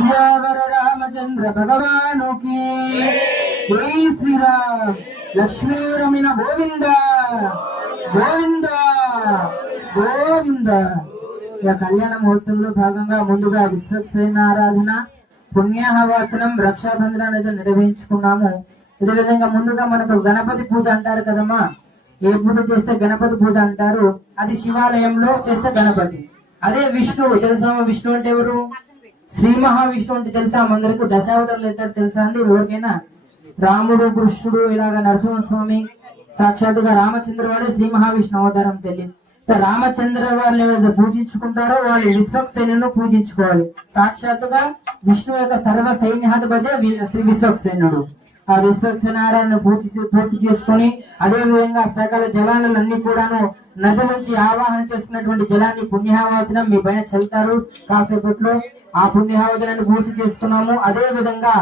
श्यावर रामचंद्र भगवान की जय श्री राम। लक्ष्मी रमीन गोविंद गोविंद గోవింద। ఇక కళ్యాణ మహోత్సవంలో భాగంగా ముందుగా విశ్వక్సేన ఆరాధన పుణ్యాహవచనం రక్షాబంధన అనేది నిర్వహించుకున్నాము। ఇదే విధంగా ముందుగా మనకు గణపతి పూజ అంటారు కదమ్మా, ఏ పూజ చేస్తే గణపతి పూజ అంటారు, అది శివాలయంలో చేస్తే గణపతి। అదే విష్ణువు తెలుసా, విష్ణు అంటే ఎవరు? శ్రీ మహావిష్ణువు అంటే తెలుసా అందరికి? దశావతారాలు ఎంత తెలుసా అండి ఎవరికైనా? రాముడు, కృష్ణుడు, ఇలాగ నరసింహస్వామి, సాక్షాత్తుగా రామచంద్ర వాడే శ్రీ మహావిష్ణు అవతారం తెలియదు। రామచంద్ర వారిని ఎవరైతే పూజించుకుంటారో వాళ్ళు విశ్వక్సేనును పూజించుకోవాలి। సాక్షాత్తుగా విష్ణు యొక్క సర్వ సైన్యాధిపతి శ్రీ విశ్వక్సేనుడు। ఆ విశ్వక్సేనారాయణ పూర్తి చేసుకొని అదే విధంగా సకల జలాలన్నీ కూడాను నది నుంచి ఆవాహన చేస్తున్నటువంటి జలాన్ని పుణ్యాహవచనం మీ పైన చల్లుతారు కాసేపట్లో। ఆ పుణ్యాహవచనాన్ని పూర్తి చేసుకున్నాము। అదే విధంగా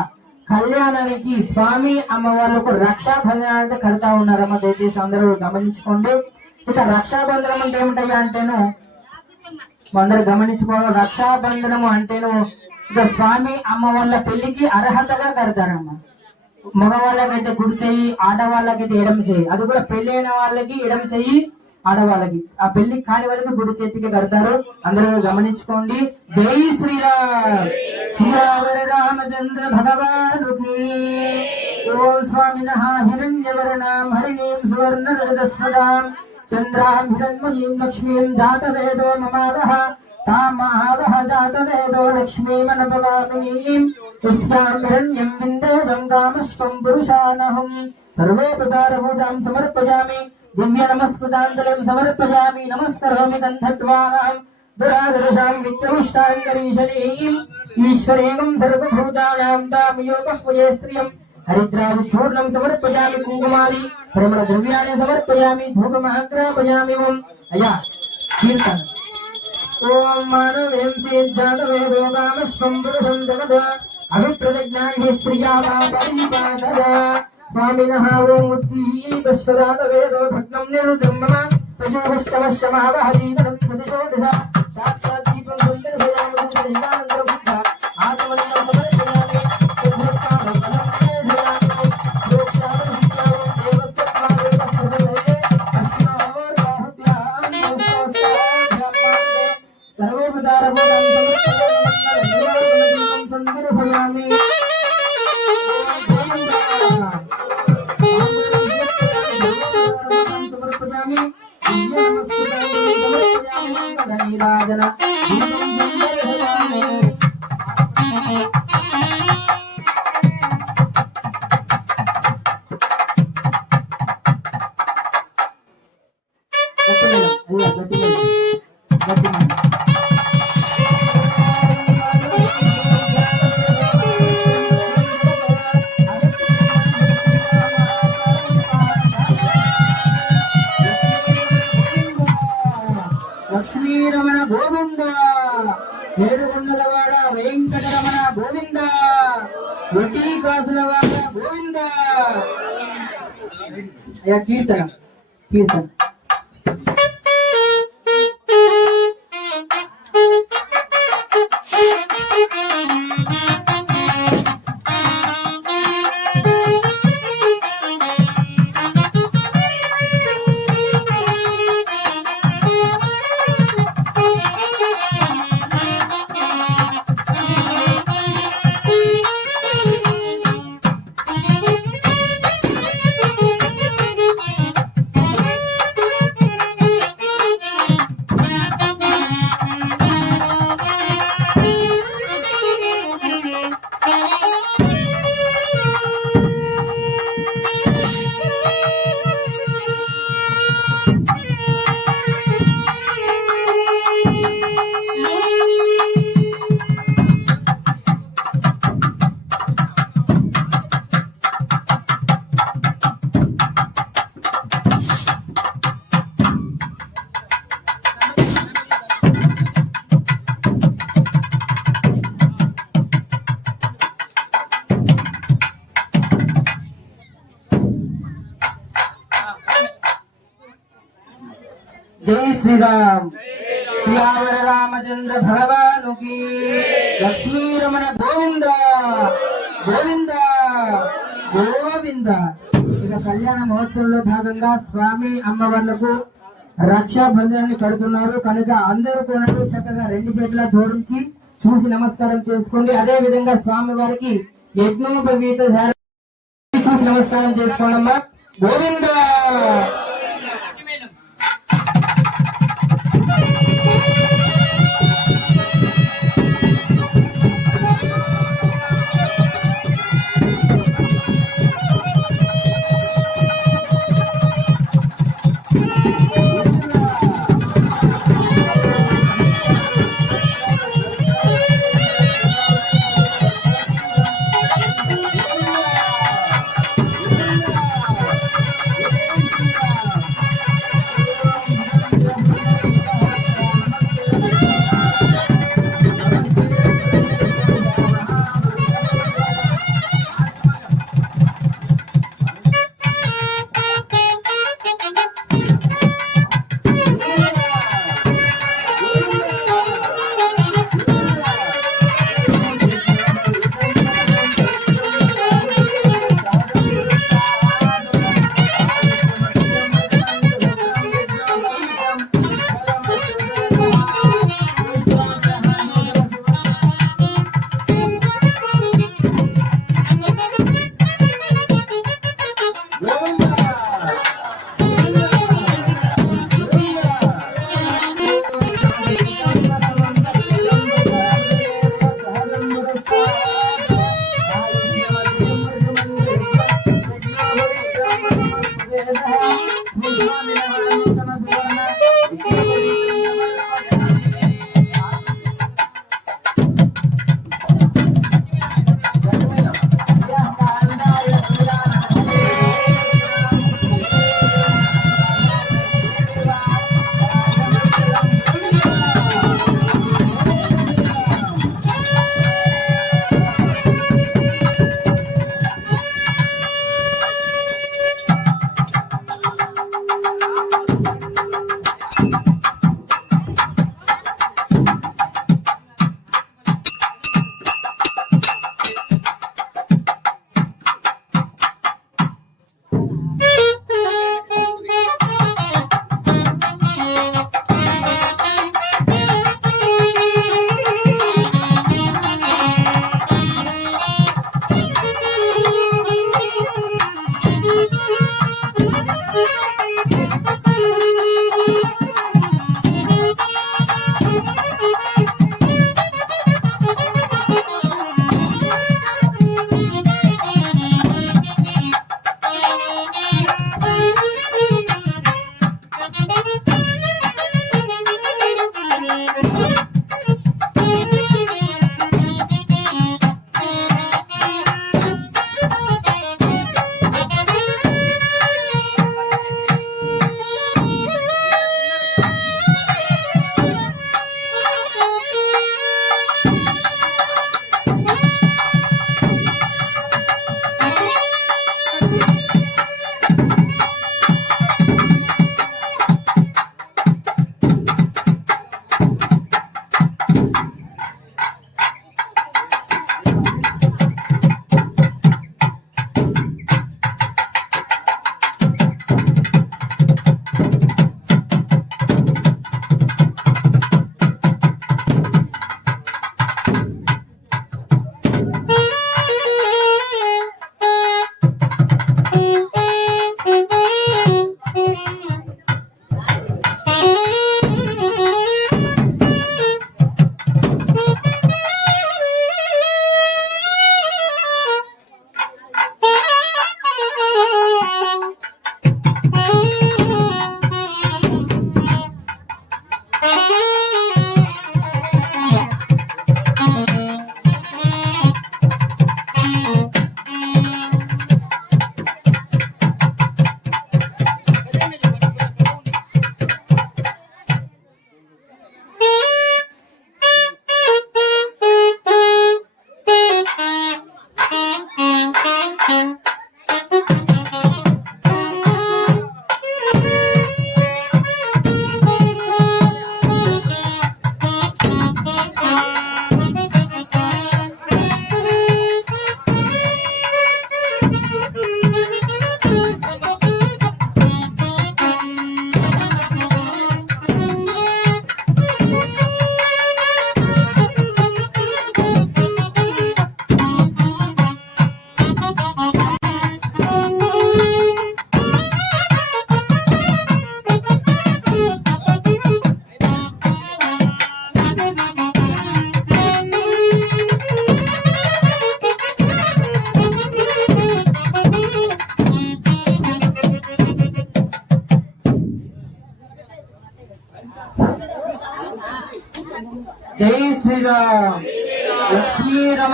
కళ్యాణానికి స్వామి అమ్మవార్లకు రక్షాబంధనాన్ని కడతా ఉన్నారమ్మ, దయచేసి అందరూ గమనించుకోండి। ఇక రక్షాబంధనం అంటే ఏమిటయ్యా అంటేను అందరూ గమనించుకోవాలి। రక్షాబంధనము అంటేను ఇక స్వామి అమ్మ వాళ్ళ పెళ్లికి అర్హతగా కడతారమ్మ। మగవాళ్ళకైతే కుడి చెయ్యి, ఆడవాళ్ళకైతే ఎడమ చెయ్యి, అది కూడా పెళ్లి అయిన వాళ్ళకి ఎడమ చెయ్యి, ఆడవాళ్ళకి, ఆ పెళ్లి కాని వాళ్ళకి కుడి చేతికి కడతారు। అందరూ గమనించుకోండి। జై శ్రీరామ్। శ్రీరామ రామచంద్ర భగవానుకి ఓం స్వామినః హిరణ్యవర్ణాం హరిణీం సువర్ణరజతస్వదాం చంద్రాం హిరణ్మయీం లక్ష్మీం జాతవేదో మమావహ తామావహ జాతవేదో లక్ష్మీమనపవామినీం యస్యాం హిరణ్యం విందేవం కామశ్వం పురుషానహం సర్వే ప్రకారభూతాం సమర్పయామి దివ్య నమస్కృతాంజలిం సమర్పయామి నమస్కరోమి గంధద్వారాం దురాదర్శాం విద్యముష్టాంగరీశనీం ఈశ్వరేయం సర్వభూతానాం తామయోపహ్వయే శ్రియం హరిద్రాది చూర్ణం సమర్పయామి కుంకుమాది పరిమళ ద్రవ్యాన్ని సమర్పయామి ధూపమాగ్రాపయామి। ఓం అయ్యా కీర్తన ఓం మానవేం సిద్ధాతవేదో కామశ్వం పురుషం జగద అవిప్రతిజ్ఞాని శ్రియామా పరిపాదవ స్వామినః ఓం ఉద్దీపశ్వరాతవేదో భగ్నం నిరుద్ధం మమ పశుభశ్చమశ్చమావహ జీవనం సదిశో దిశ సాక్షాత్ దీపం సుందరభయామి దైవానందం బుద్ధ ఆత్మలింగం సమర్పయామి సందర్భయామి సమర్పయామి నీరాజన దీపం సందర్భయామి। లక్ష్మీ రమణ గోవింద పేరుకొండలవాడ వెంకటరమణ గోవింద వటీ కాసులవాడ గోవింద। అయ్యా కీర్తన కీర్తన जय श्री राम। శ్రీయావర రామచంద్ర భగవానుకి లక్ష్మీ రమణ గోవింద గోవింద గోవింద. ఇక కళ్యాణ మహోత్సవంలో భాగంగా స్వామి అమ్మవార్లకు రక్షాబంధనాన్ని కడుతున్నారు కనుక అందరూ కూడా చక్కగా రెండు చేతుల జోడించి చూసి నమస్కారం చేసుకోండి. అదే విధంగా స్వామి వారికి యజ్ఞోపవీత చూసి నమస్కారం చేసుకోండి అమ్మా. గోవింద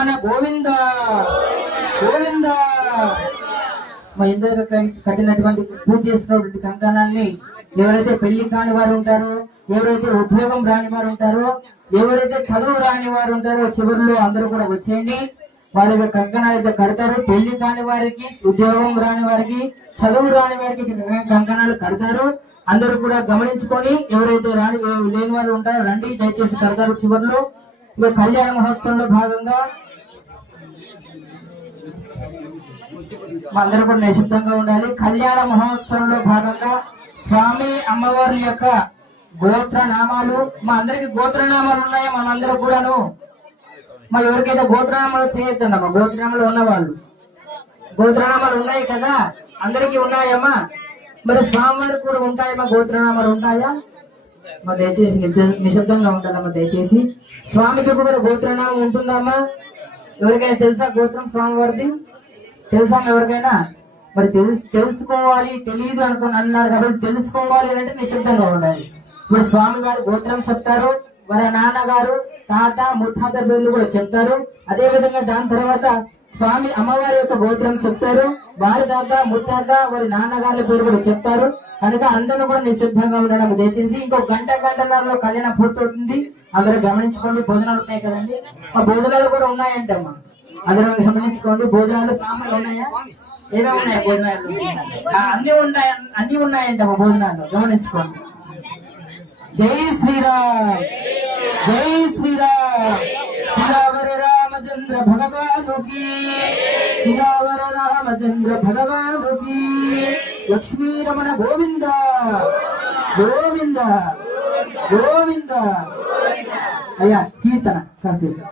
రమణ గోవింద గోవింద. మా ఇందరు కట్టినటువంటి పూజ చేసినటువంటి కంకణాన్ని ఎవరైతే పెళ్లి కాని వారు ఉంటారో, ఎవరైతే ఉద్యోగం రాని వారు ఉంటారో, ఎవరైతే చదువు రాని వారు ఉంటారో చివరిలో అందరూ కూడా వచ్చేయండి. వారి యొక్క కంకణాలు అయితే కడతారు. పెళ్లి కాని వారికి, ఉద్యోగం రాని వారికి, చదువు రాని వారికి కంకణాలు కడతారు. అందరూ కూడా గమనించుకొని ఎవరైతే లేని వారు ఉంటారో రండి, దయచేసి కడతారు. చివరిలో ఇక కళ్యాణ మహోత్సవంలో భాగంగా మా అందరూ కూడా నిశ్శబ్దంగా ఉండాలి. కళ్యాణ మహోత్సవంలో భాగంగా స్వామి అమ్మవారి యొక్క గోత్ర నామాలు, మా అందరికి గోత్రనామాలు ఉన్నాయా? మనందరూ కూడాను మా ఎవరికైతే గోత్రనామాలు చేయొద్దమ్మా. గోత్రనామాలు ఉన్నవాళ్ళు గోత్రనామాలు ఉన్నాయి కదా, అందరికీ ఉన్నాయమ్మా. మరి స్వామివారికి కూడా ఉంటాయమ్మా గోత్రనామాలు ఉంటాయా? మరి దయచేసి నిశ్శబ్దంగా ఉండాలమ్మా. దయచేసి స్వామికి కూడా గోత్రనామం ఉంటుందమ్మా. ఎవరికైనా తెలుసా గోత్రం స్వామివారిది? తెలుసా ఎవరికైనా? మరి తెలుసుకోవాలి, తెలియదు అనుకుని అన్నారు కాబట్టి తెలుసుకోవాలి అంటే నిశ్శబ్దంగా ఉండాలి. ఇప్పుడు స్వామి గారు గోత్రం చెప్తారు, వారి నాన్నగారు, తాత, ముత్తాత పేర్లు కూడా చెప్తారు. అదే విధంగా దాని తర్వాత స్వామి అమ్మవారి యొక్క గోత్రం చెప్తారు, వారి తాత, ముత్తాత, వారి నాన్నగారి పేరు కూడా చెప్తారు. కనుక అందరూ కూడా నిశ్శబ్దంగా ఉండడం దయచేసి. ఇంకో గంటన్నరలో కళ్యాణం పూర్తవుతుంది. అందరూ గమనించుకోండి. భోజనాలు ఉన్నాయి కదండి, ఆ భోజనాలు కూడా ఉన్నాయంటమ్మా. అందరూ గమనించుకోండి. భోజనాలు సామాన్లు ఉన్నాయా? ఏమేమి ఉన్నాయి భోజనాలు? అన్ని ఉన్నాయంటమ్మా భోజనాలు. గమనించుకోండి. జై శ్రీరామ్, జై శ్రీరామ్. శ్రీరావర రామచంద్ర భగవానుకి, శ్రీరావర రామచంద్ర భగవానుకి. లక్ష్మీ రమణ గోవింద గోవింద గోవింద. అయ్యా కీర్తన కాసేపు.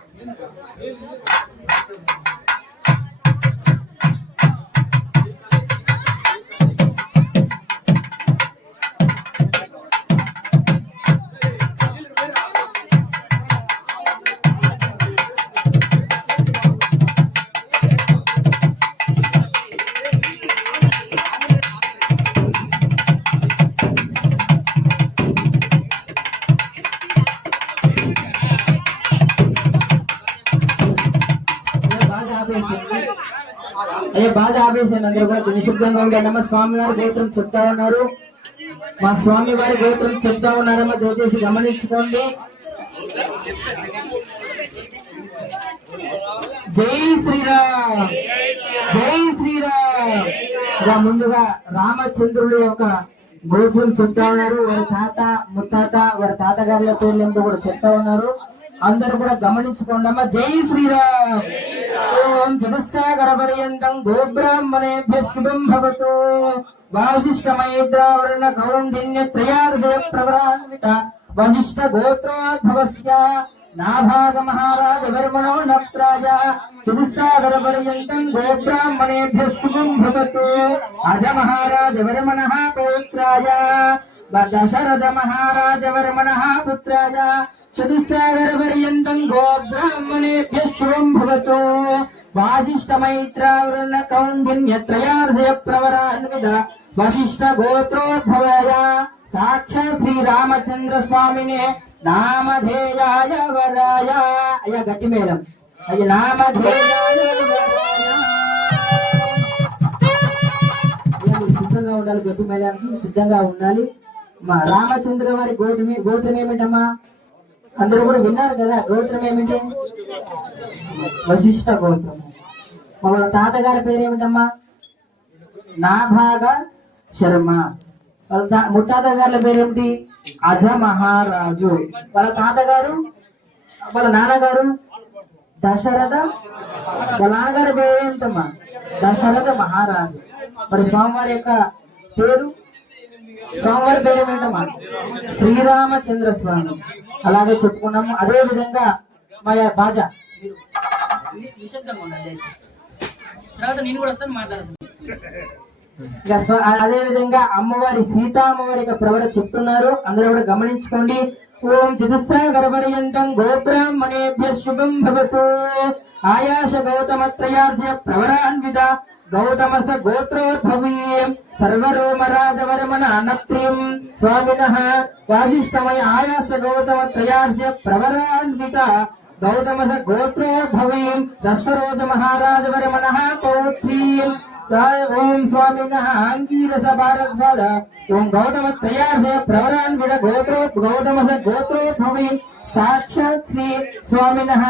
అయ్యే బాధ ఆపేసాను. అందరూ కూడా నిశ్శబ్దంగా ఉండేనమ్మా. స్వామి వారి గోత్రం చెప్తా ఉన్నారు. మా స్వామి వారి గోత్రం చెప్తా ఉన్నారమ్మా. దయచేసి గమనించుకోండి. జై శ్రీరామ్, జై శ్రీరామ్. ఇలా ముందుగా రామచంద్రుడి యొక్క గోత్రం చెప్తా ఉన్నారు. వారి తాత, ముత్తాత, వారి తాతగారుల పేర్లు ఎంతో కూడా చెప్తా ఉన్నారు. అందరూ కూడా గమనించుకోండి అమ్మా. జై శ్రీరామ్. ఓం జగస్సాగర పర్యంతం గోబ్రాహ్మణేభ్య శుభం భవతు. వాసిష్ఠమైద్రావరణ కౌండిన్య త్రయార్షయ ప్రవరాన్విత వశిష్ఠ గోత్రోద్భవస్య నాభాగ మహారాజ వర్మణో నప్రాయ చతుస్సాగర పర్యంతం గోబ్రాహ్మణేభ్య శుభం భవతు. అజ మహారాజ వర్మణః పౌత్రాయ దశరథ మహారాజ వర్మణః పుత్రాయ చతుస్సాగర పర్యంతం గోబ్రాహ్మణేభ్య శుభం భవతు. వాసిష్ఠమైత్రావరణ కౌండిన్య త్రయార్షయ ప్రవరాన్విత వశిష్ఠ గోత్రోద్భవాయ సాక్షాత్ శ్రీరామచంద్ర స్వామినే నామధేయాయ వరాయ. అయ్యా గట్టి మేళం. అయ్యా నామధేయాయ వరాయ. సిద్ధంగా ఉండాలి. గట్టి మేళానికి సిద్ధంగా ఉండాలి. మా రామచంద్ర వారి గోత్రం ఏమిటమ్మా? అందరూ కూడా విన్నారు కదా. గోత్రం ఏమిటి? వశిష్ఠ గోత్రం. వాళ్ళ తాతగారి పేరు ఏమిటమ్మా? నాభాగ శర్మ. వాళ్ళ ముత్తాత గారి పేరు ఏమిటి? అజ మహారాజు. వాళ్ళ తాతగారు, వాళ్ళ నాన్నగారు దశరథ. వాళ్ళ నాన్నగారి పేరు ఏంటమ్మా? దశరథ మహారాజు. మరి స్వామివారి యొక్క పేరు, స్వామివారి పేరు ఏమిటమ్మా? శ్రీరామచంద్ర స్వామి. అలాగే చెప్పుకున్నాము. అదే విధంగా మా బాజా అదే విధంగా అమ్మవారి సీతా అమ్మవారి యొక్క ప్రవర చెప్తున్నారు. అందరూ కూడా గమనించుకోండి. ఓం చతుస్సాగర పర్యంతం గోబ్రాహ్మణేభ్య శుభం భవతు. ఆయాష గౌతమత్రయాస్య ప్రవరాన్విత గౌతమస గోత్రోద్భవీయం సర్వరోమరాజవర్మణ అనత్రియం స్వామినః వాసిష్ఠమయ ఆయాస గౌతమత్రయాస్య ప్రవరాన్విత गौतमस गोत्रोद्भवीं दशरथ महाराज वर्मणः पौत्रीं ओम स्वामिनः अंगीरस भारद्वाज ओम गौतम त्रयासे प्रवरान्वित गौतमस गोत्रोद्भवीं साक्षात् श्री स्वामिनः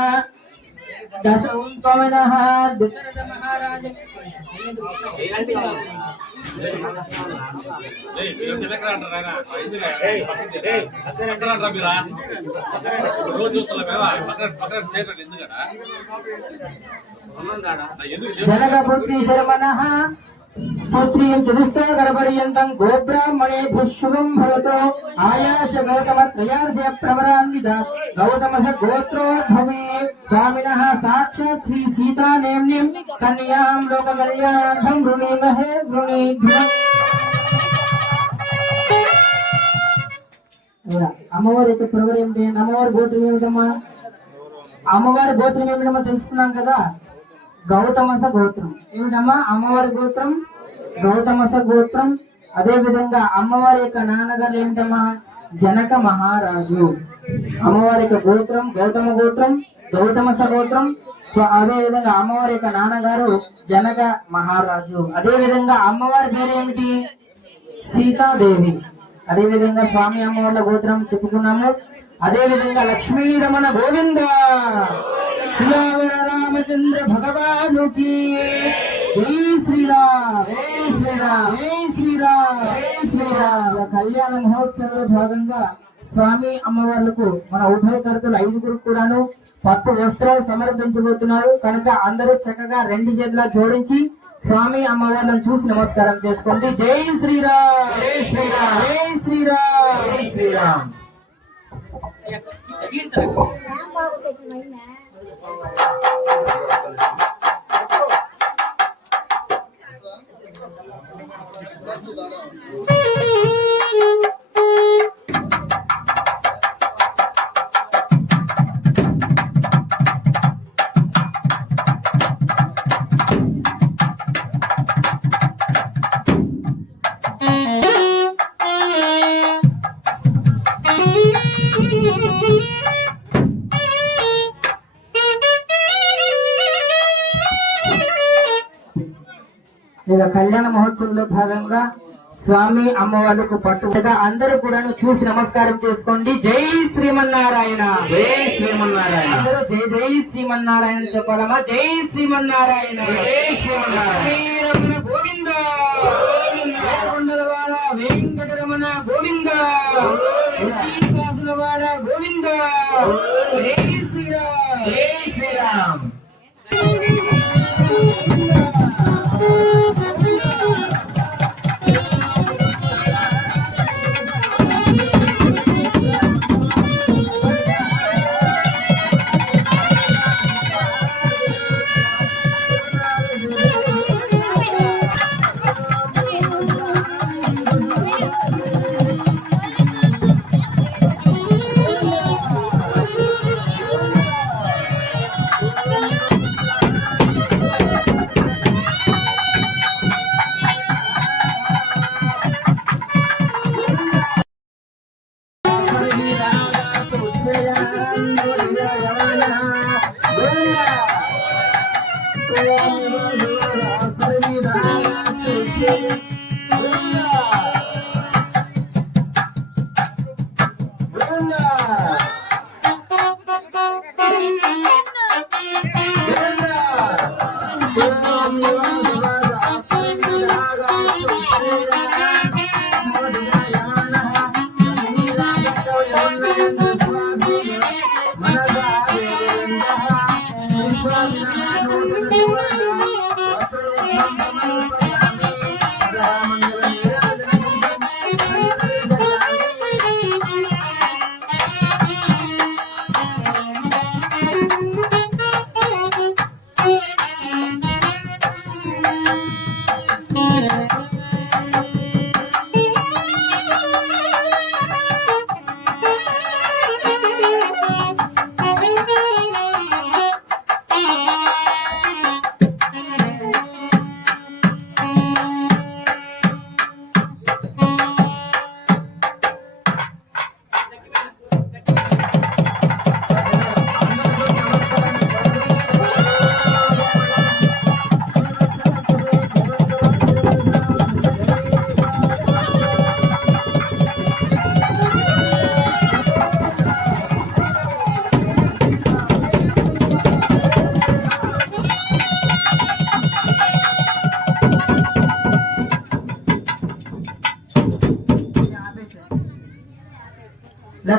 दश ओम स्वामिनः दशरथ महाराज जनकपुत्री शर्मणः पुत्रीं चतुस्सागरपर्यन्तं गोब्राह्मणेभ्यः शुभं भवतु आयाश गौतम त्रयास्य प्रवरान्वित गौतमस गोत्रोद्भवे स्वामिनः साक्षात् श्री सीतानेम्निं कन्यां लोककल्याणार्थं वृणीमहे वृणीध्वम् అమ్మవారి యొక్క ప్రవర్ ఏంటి అమ్మవారి గోత్రం ఏమిటమ్మా అమ్మవారి గోత్రం ఏమిటమ్మా తెలుసుకున్నాం కదా గౌతమస గోత్రం ఏమిటమ్మా అమ్మవారి గోత్రం గౌతమస గోత్రం అదే విధంగా అమ్మవారి యొక్క నాన్నగారు ఏమిటమ్మా జనక మహారాజు అమ్మవారి యొక్క గోత్రం గౌతమ గోత్రం గౌతమస గోత్రం అదే విధంగా అమ్మవారి యొక్క నాన్నగారు జనక మహారాజు అదే విధంగా అమ్మవారి పేరు ఏమిటి సీతాదేవి అదే విధంగా స్వామి అమ్మవార్ల గోత్రం చెప్పుకున్నాము అదే విధంగా లక్ష్మీ రమణ గోవింద రామచంద్ర భగవానుకి జై శ్రీరామ్ జై శ్రీరామ్ జై శ్రీరామ్ జై శ్రీరామ్ కళ్యాణ మహోత్సవంలో భాగంగా స్వామి అమ్మవార్లకు మన ఉభయకర్తలు 5గురు కూడాను పట్టు వస్త్రాలు సమర్పించబోతున్నారు కనుక అందరూ చక్కగా 2 చేతుల జోడించి స్వామి అమ్మవార్లను చూసి నమస్కారం చేసుకోండి జై శ్రీరామ్ జై శ్రీరామ్ జై శ్రీరామ్ జై శ్రీరామ్ ఇక కళ్యాణ మహోత్సవంలో భాగంగా స్వామి అమ్మవార్లకు పట్టుగా అందరూ కూడా చూసి నమస్కారం చేసుకోండి జై శ్రీమన్నారాయణ జై శ్రీమన్నారాయణ అందరూ జై జై శ్రీమన్నారాయణ చెప్పాలమ్మా జై శ్రీమన్నారాయణ జై శ్రీమన్నారాయణ గోవింద కొండలవాడ వెంకటరమణ గోవింద వాడ గోవింద జై శ్రీరామ్ జై శ్రీరామ్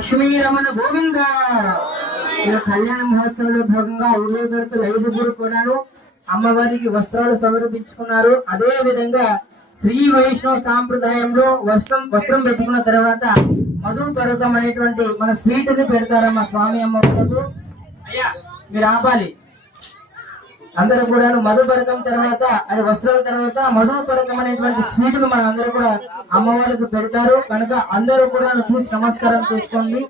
లక్ష్మీ రమణ గోవింద. ఇలా కళ్యాణ మహోత్సవంలో భాగంగా ఉదయగర్తులు 5గురు కూడాను అమ్మవారికి వస్త్రాలు సమర్పించుకున్నారు. అదే విధంగా శ్రీ వైష్ణవ సాంప్రదాయంలో వస్త్రం పెట్టుకున్న తర్వాత మధు పరకం అనేటువంటి మన స్వీట్ ని పెడతారమ్మా స్వామి అమ్మవారికి. అయ్యా మీరు ఆపాలి. అందరూ కూడా మధుపరకం తర్వాత అది వస్త్రాల తర్వాత మధుపరకం అనేటువంటి స్వీటులు మన అందరూ కూడా అమ్మవారికి పెడతారు కనుక అందరూ కూడా చూసి నమస్కారం చేసుకోండి.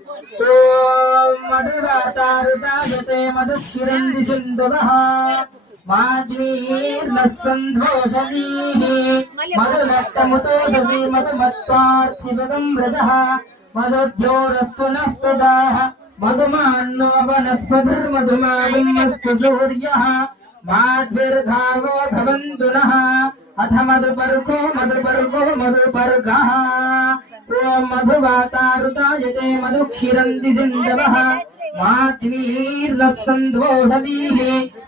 ఓం మధురాతారుతాయతే మధుక్షీరంది సింధువః మాధ్వీర్నస్సంధోషదీః మధునక్తముతోషసి మధుమత్పార్థివగం వ్రజః మధుద్యోరస్తు నః ప్రదాః మధుమాన్నో వనస్పతిర్మధుమాగుమస్తు సూర్యః మాధ్విర్ఘావో భవంతు నః అథ మధుపర్కో మధుపర్గః. ఓం మధువాతారుతాయతే మధుక్షీరంది సింధవః మాధ్వీర్నస్సంధోషదీః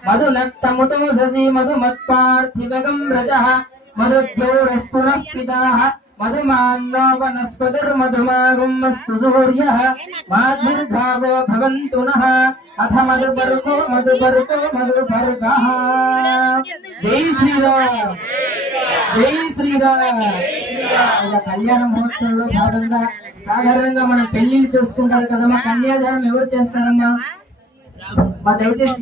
మధునక్తముతోషసి మధుమత్పార్థివగం వ్రజః మధుద్యోరస్తు నః పితాః మధుమాన్నో వనస్పతిర్మధుమాగుమస్తు సూర్యః మాధ్విర్ఘావో భవంతు నః అథ మధుపర్కో మధుపర్గః. జై శ్రీరామ్ జై శ్రీరామ్. ఇలా కళ్యాణ మహోత్సవంలో భాగంగా సాధారణంగా మనం పెళ్లిళ్ళు చూసుకుంటారు కదమ్మా. కన్యాదానం ఎవరు చేస్తారమ్మా? మా దయచేసి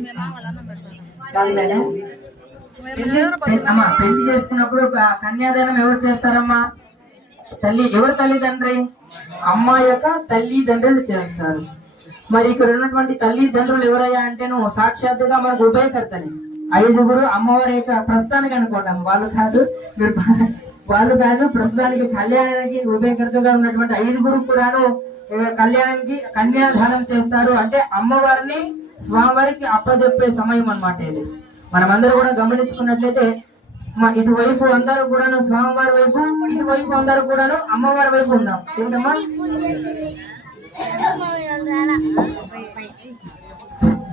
అమ్మా పెళ్లి చేసుకున్నప్పుడు కన్యాదానం ఎవరు చేస్తారమ్మా? ఎవరు తల్లిదండ్రి? అమ్మాయి యొక్క తల్లిదండ్రులు చేస్తారు. మరి ఇక్కడ ఉన్నటువంటి తల్లిదండ్రులు ఎవరయ్యా అంటే నువ్వు సాక్షాత్తుగా మనకు ఉభయకర్తని 5గురు అమ్మవారి యొక్క ప్రస్తుతానికి అనుకోండి వాళ్ళు కాదు ప్రస్తుతానికి కళ్యాణానికి ఉభయకర్తగా ఉన్నటువంటి 5గురు కూడాను కళ్యాణానికి కన్యాదానం చేస్తారు. అంటే అమ్మవారిని స్వామివారికి అప్పచెప్పే సమయం అన్నమాట ఇది. మనమందరూ కూడా గమనించుకున్నట్లయితే ఇటువైపు అందరూ కూడాను స్వామివారి వైపు, ఇటువైపు అందరూ కూడాను అమ్మవారి వైపు ఉందాం. ఏంటమ్మా?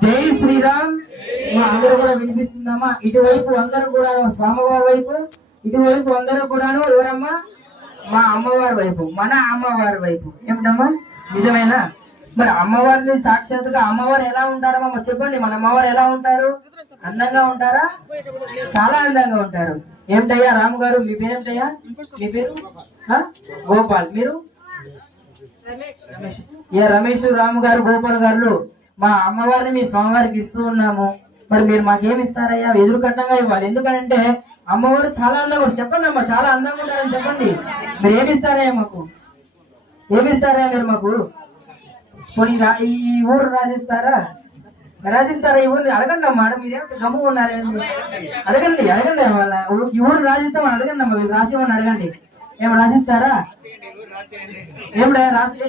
జై శ్రీరామ్. మా అందరూ కూడా వినిపిస్తుందమ్మా. ఇటువైపు అందరూ కూడా స్వామివారి వైపు, ఇటువైపు అందరూ కూడాను ఎవరమ్మా? మా అమ్మవారి వైపు, మన అమ్మవారి వైపు. ఏమిటమ్మా? నిజమేనా? మరి అమ్మవారిని సాక్షాత్తుగా అమ్మవారు ఎలా ఉంటారమ్మా చెప్పండి. మన అమ్మవారు ఎలా ఉంటారు? అందంగా ఉంటారా? చాలా అందంగా ఉంటారు. ఏమిటయ్యా రాము గారు మీ పేరేమిటయ్యా? మీ పేరు గోపాల్. మీరు? రమేష్ రాము గారు గోపాల్ గారు మా అమ్మవారిని మీ స్వామివారికి ఇస్తూ ఉన్నాము. మరి మీరు మాకేమి ఇస్తారయ్యా? ఎదురు కట్టంగా ఇవ్వాలి. ఎందుకంటే అమ్మవారు చాలా అందంగా చెప్పండి అమ్మా, చాలా అందంగా ఉంటారని చెప్పండి. మీరు ఏమిస్తారయ్యా మాకు? ఏమిస్తారయ్యా మీరు మాకు? పోనీ ఈ ఊరు రాసిస్తారా? ఈ ఊరిని అడగండి అమ్మా. మీరేం గమ్ము ఉన్నారేంటి? అడగండి వాళ్ళ ఈ ఊరు రాసిస్తాం అడగండి అమ్మా. మీరు రాసివ్వని అడగండి. ఏం రాసిస్తారా? ఏమిడా రాసి